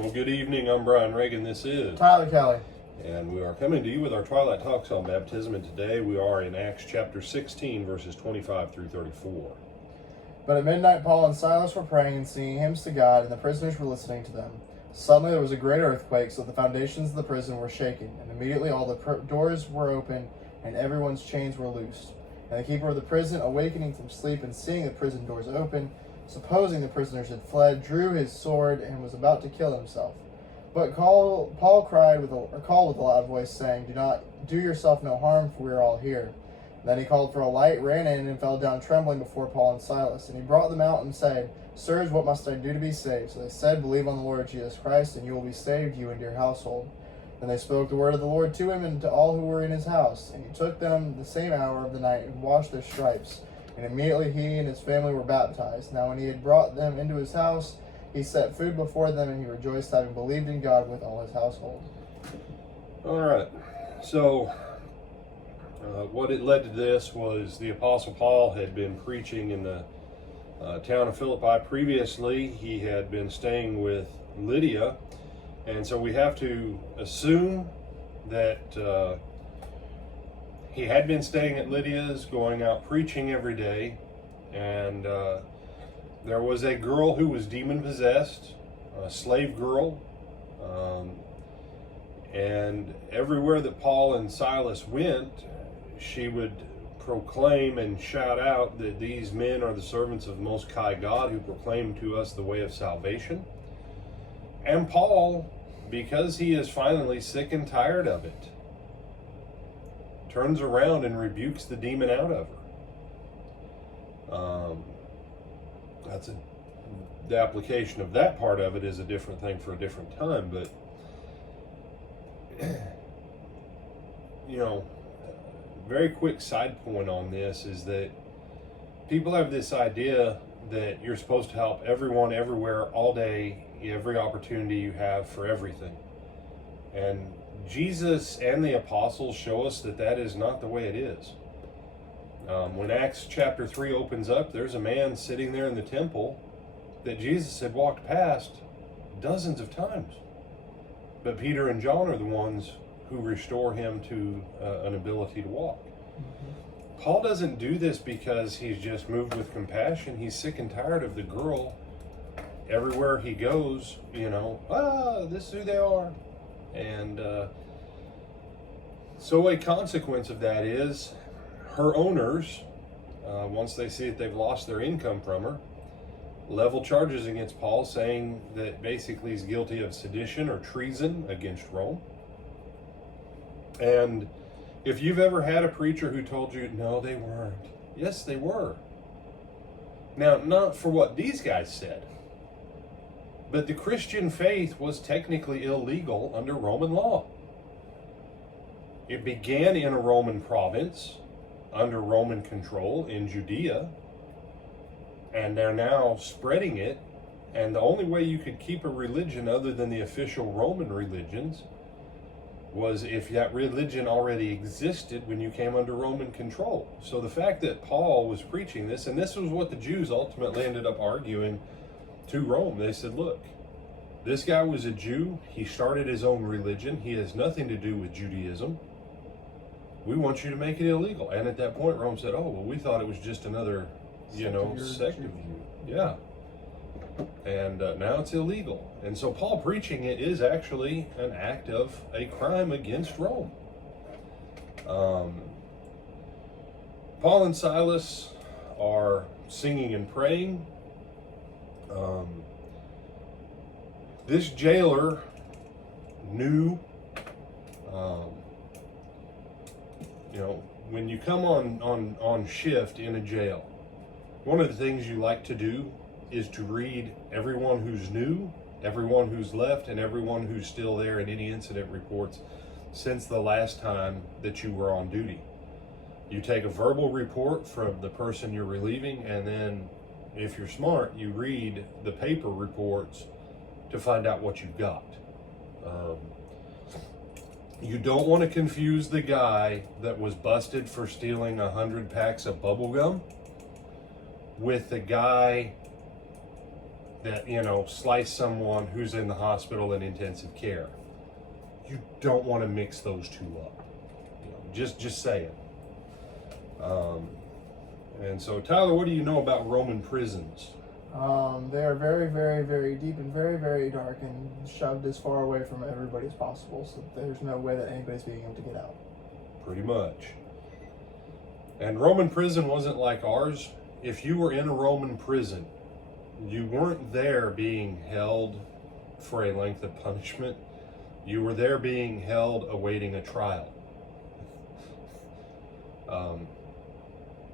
Well, good evening. I'm Brian Reagan. This is Tyler Kelly. And we are coming to you with our Twilight Talks on baptism. And today we are in Acts chapter 16, verses 25 through 34. But at midnight, Paul and Silas were praying and singing hymns to God, and the prisoners were listening to them. Suddenly there was a great earthquake, so the foundations of the prison were shaken, and immediately all the doors were opened, and everyone's chains were loosed. And the keeper of the prison, awakening from sleep and seeing the prison doors open, supposing the prisoners had fled, drew his sword and was about to kill himself. But Paul called with a loud voice, saying, Do yourself no harm, for we are all here. Then he called for a light, ran in, and fell down trembling before Paul and Silas. And he brought them out and said, Sirs, what must I do to be saved? So they said, Believe on the Lord Jesus Christ, and you will be saved, you and your household. Then they spoke the word of the Lord to him and to all who were in his house. And he took them the same hour of the night and washed their stripes. And immediately he and his family were baptized. Now when he had brought them into his house, he set food before them, and he rejoiced, having believed in God with all his household. All right. So what it led to this was the Apostle Paul had been preaching in the town of Philippi. Previously, he had been staying with Lydia. And so we have to assume that he had been staying at Lydia's, going out preaching every day. And there was a girl who was demon-possessed, a slave girl. And everywhere that Paul and Silas went, she would proclaim and shout out that these men are the servants of the Most High God who proclaim to us the way of salvation. And Paul, because he is finally sick and tired of it, turns around and rebukes the demon out of her. The application of that part of it is a different thing for a different time, but very quick side point on this is that people have this idea that you're supposed to help everyone, everywhere, all day, every opportunity you have for everything. And Jesus and the apostles show us that that is not the way it is. When Acts chapter 3 opens up, there's a man sitting there in the temple that Jesus had walked past dozens of times. But Peter and John are the ones who restore him to an ability to walk. Mm-hmm. Paul doesn't do this because he's just moved with compassion. He's sick and tired of the girl. Everywhere he goes, this is who they are. And so a consequence of that is her owners, once they see that they've lost their income from her, level charges against Paul, saying that basically he's guilty of sedition or treason against Rome. And if you've ever had a preacher who told you, no, they weren't. Yes, they were. Now, not for what these guys said, but the Christian faith was technically illegal under Roman law. It began in a Roman province under Roman control in Judea, and they're now spreading it. And the only way you could keep a religion other than the official Roman religions was if that religion already existed when you came under Roman control. So the fact that Paul was preaching this, and this was what the Jews ultimately ended up arguing to Rome. They said, look, this guy was a Jew. He started his own religion. He has nothing to do with Judaism. We want you to make it illegal. And at that point, Rome said, oh, well, we thought it was just another, sect of you. Yeah. And now it's illegal. And so Paul preaching it is actually an act of a crime against Rome. Paul and Silas are singing and praying. This jailer knew, when you come on shift in a jail, one of the things you like to do is to read everyone who's new, everyone who's left, and everyone who's still there in any incident reports since the last time that you were on duty. You take a verbal report from the person you're relieving, and then, if you're smart, you read the paper reports to find out what you've got. You don't want to confuse the guy that was busted for stealing 100 packs of bubble gum with the guy that, slice someone who's in the hospital in intensive care. You don't want to mix those two up. Just saying. And so, Tyler, what do you know about Roman prisons? They are very, very, very deep and very, very dark and shoved as far away from everybody as possible, so there's no way that anybody's being able to get out. Pretty much. And Roman prison wasn't like ours. If you were in a Roman prison, you weren't there being held for a length of punishment. You were there being held awaiting a trial.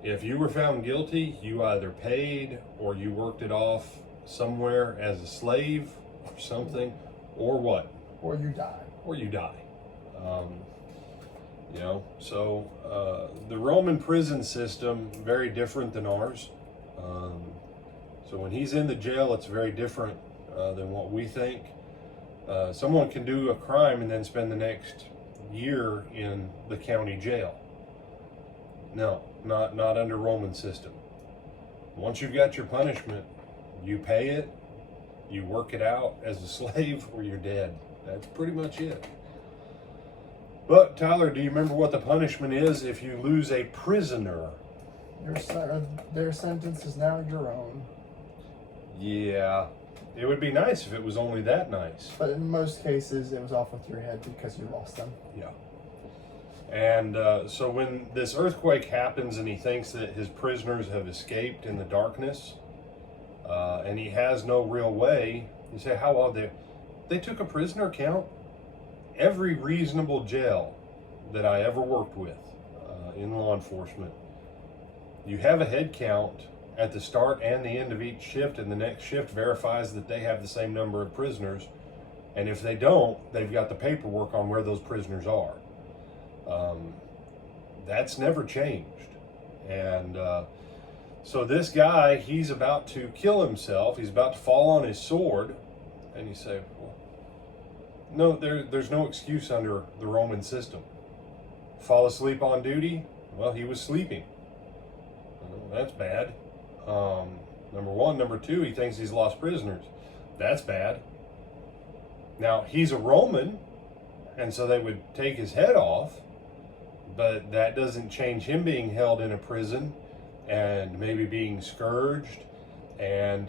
If you were found guilty, you either paid or you worked it off somewhere as a slave or something, or what? Or you die. Or you die. So the Roman prison system, very different than ours. So when he's in the jail, it's very different than what we think. Someone can do a crime and then spend the next year in the county jail. No, not under Roman system. Once you've got your punishment, you pay it, you work it out as a slave, or you're dead. That's pretty much it. But Tyler, do you remember what the punishment is if you lose a prisoner? Their sentence is now your own. Yeah, it would be nice if it was only that nice. But in most cases, it was off with your head because you lost them. Yeah. And so when this earthquake happens and he thinks that his prisoners have escaped in the darkness, and he has no real way, you say, how odd they took a prisoner count? Every reasonable jail that I ever worked with in law enforcement, you have a head count at the start and the end of each shift, and the next shift verifies that they have the same number of prisoners. And if they don't, they've got the paperwork on where those prisoners are. That's never changed. And so this guy, he's about to kill himself. He's about to fall on his sword. And you say, well, no, there's no excuse under the Roman system. Fall asleep on duty? Well, he was sleeping. That's bad. Number one. Number two, he thinks he's lost prisoners. That's bad. Now, he's a Roman, and so they would take his head off, but that doesn't change him being held in a prison and maybe being scourged and.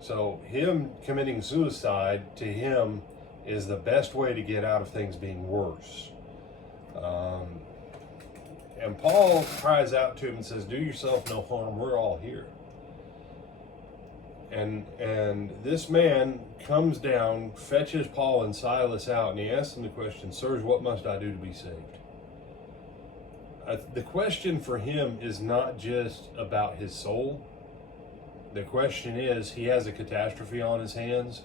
So him committing suicide, to him, is the best way to get out of things being worse. And Paul cries out to him and says, do yourself no harm, we're all here. And this man comes down, fetches Paul and Silas out, and he asks them the question, sirs, what must I do to be saved? The question for him is not just about his soul. The question is, he has a catastrophe on his hands.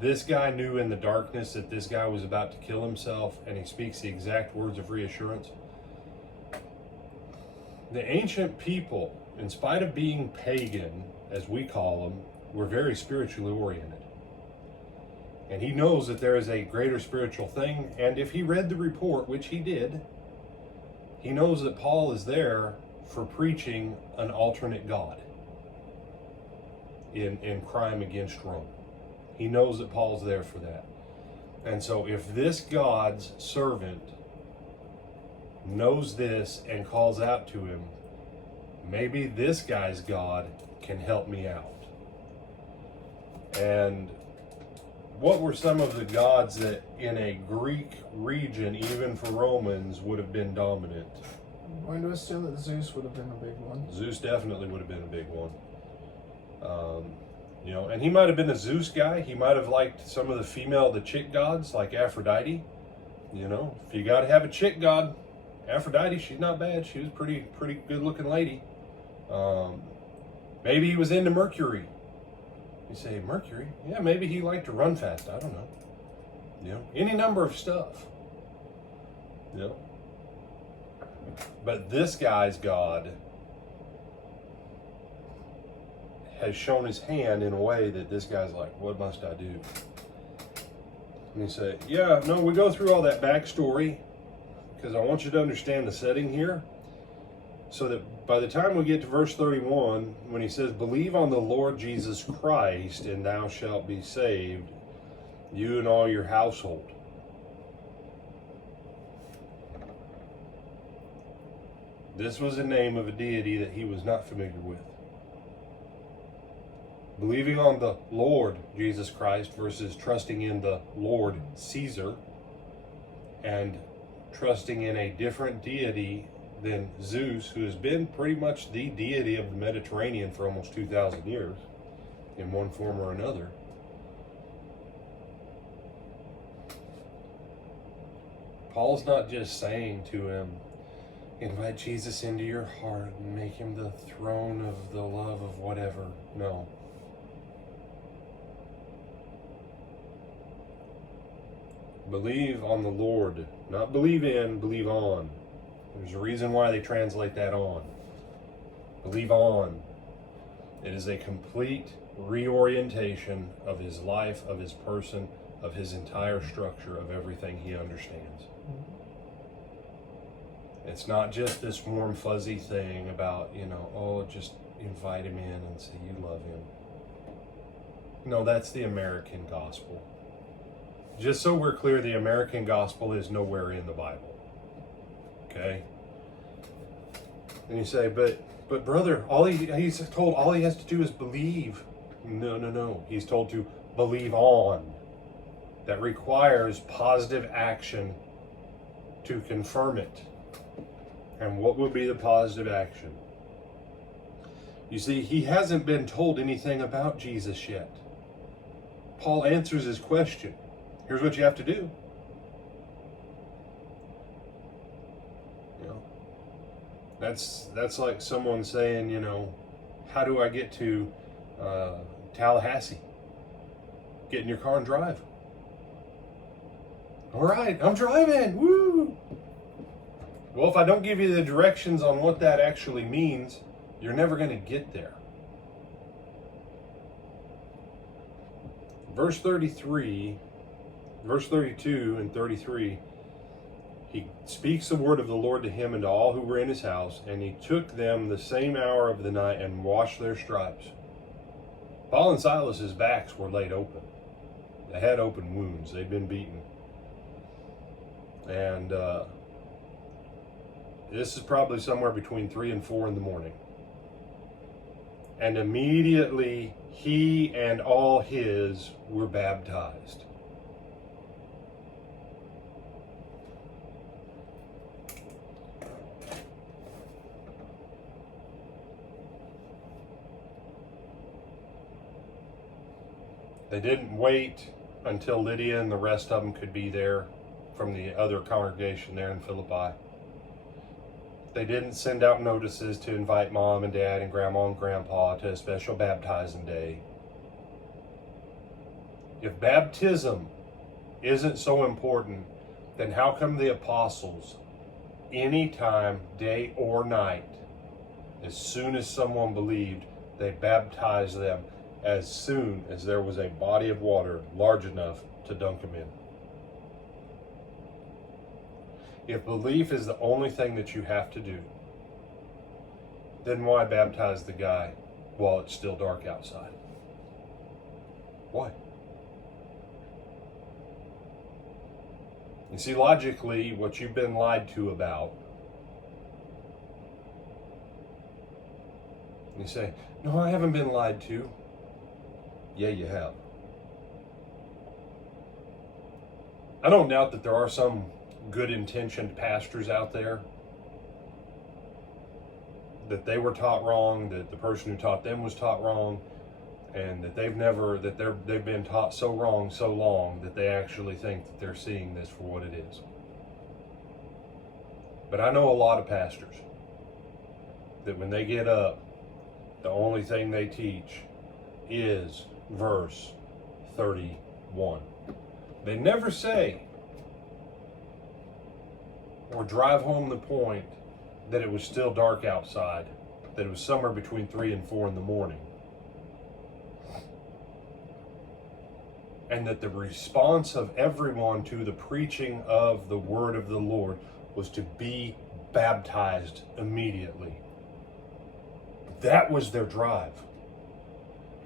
This guy knew in the darkness that this guy was about to kill himself, and he speaks the exact words of reassurance. The ancient people, in spite of being pagan, as we call them, were very spiritually oriented. And he knows that there is a greater spiritual thing, and if he read the report, which he did, he knows that Paul is there for preaching an alternate God in crime against Rome. He knows that Paul's there for that. And so if this God's servant knows this and calls out to him, maybe this guy's God can help me out. And what were some of the gods that in a Greek region, even for Romans, would have been dominant? I'm going to assume that Zeus would have been a big one. Zeus definitely would have been a big one. And he might have been a Zeus guy. He might have liked some of the chick gods, like Aphrodite. If you got to have a chick god, Aphrodite, she's not bad. She was pretty good looking lady. Maybe he was into Mercury. You say, Mercury? Yeah, maybe he liked to run fast. I don't know. Any number of stuff. But this guy's God has shown his hand in a way that this guy's like, what must I do? And you say, yeah, no, we go through all that backstory because I want you to understand the setting here. So that by the time we get to verse 31, when he says, believe on the Lord Jesus Christ, and thou shalt be saved, you and all your household. This was the name of a deity that he was not familiar with. Believing on the Lord Jesus Christ versus trusting in the Lord Caesar and trusting in a different deity than Zeus, who has been pretty much the deity of the Mediterranean for almost 2,000 years in one form or another. Paul's not just saying to him, invite Jesus into your heart and make him the throne of the love of whatever. No. Believe on the Lord. Not believe in, believe on. There's a reason why they translate that on. Believe on. It is a complete reorientation of his life, of his person, of his entire structure, of everything he understands. It's not just this warm, fuzzy thing about, just invite him in and say you love him. No, that's the American gospel. Just so we're clear, the American gospel is nowhere in the Bible. Okay? And you say, but brother, he's told all he has to do is believe. No. He's told to believe on. That requires positive action to confirm it. And what would be the positive action? You see, he hasn't been told anything about Jesus yet. Paul answers his question. Here's what you have to do. That's like someone saying, how do I get to Tallahassee? Get in your car and drive. All right, I'm driving. Woo! Well, if I don't give you the directions on what that actually means, you're never going to get there. Verse 32 and 33, he speaks the word of the Lord to him and to all who were in his house, and he took them the same hour of the night and washed their stripes. Paul and Silas's backs were laid open. They had open wounds. They'd been beaten. And this is probably somewhere between 3 and 4 in the morning. And immediately he and all his were baptized. They didn't wait until Lydia and the rest of them could be there from the other congregation there in Philippi. They didn't send out notices to invite mom and dad and grandma and grandpa to a special baptizing day. If baptism isn't so important, then how come the apostles, anytime, day or night, as soon as someone believed, they baptized them as soon as there was a body of water large enough to dunk them in? If belief is the only thing that you have to do, then why baptize the guy while it's still dark outside? Why? You see, logically, what you've been lied to about, you say, no, I haven't been lied to. Yeah, you have. I don't doubt that there are some good-intentioned pastors out there that they were taught wrong, that the person who taught them was taught wrong, and that they've been taught so wrong so long that they actually think that they're seeing this for what it is. But I know a lot of pastors that when they get up, the only thing they teach is verse 31. They never say or drive home the point that it was still dark outside, that it was somewhere between 3 and 4 in the morning. And that the response of everyone to the preaching of the word of the Lord was to be baptized immediately. That was their drive.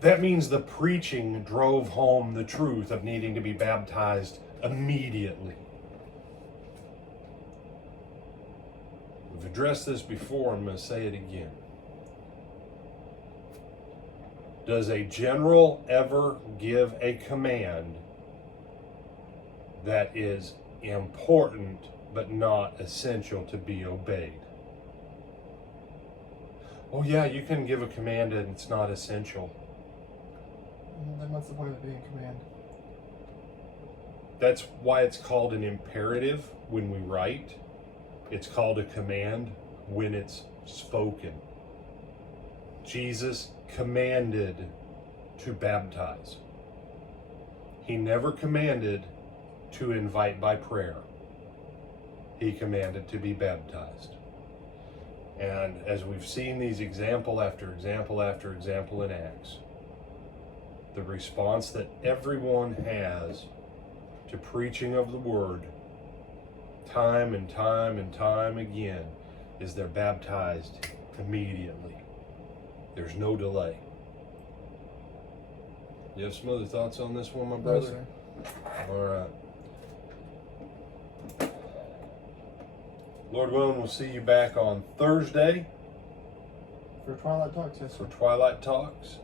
That means the preaching drove home the truth of needing to be baptized immediately. We've addressed this before, I'm going to say it again. Does a general ever give a command that is important but not essential to be obeyed? Oh yeah, you can give a command and it's not essential. Then what's the point of being command? That's why it's called an imperative when we write. It's called a command when it's spoken. Jesus commanded to baptize. He never commanded to invite by prayer. He commanded to be baptized. And as we've seen these example after example after example in Acts, the response that everyone has to preaching of the word time and time and time again is they're baptized immediately. There's no delay. You have some other thoughts on this one, my brother? No, sir. All right. Lord willing, we'll see you back on Thursday For Twilight Talks, yes, for sir. Twilight Talks.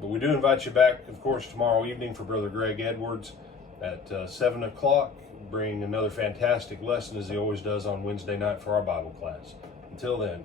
But we do invite you back, of course, tomorrow evening for Brother Greg Edwards at 7 o'clock. Bring another fantastic lesson as he always does on Wednesday night for our Bible class. Until then,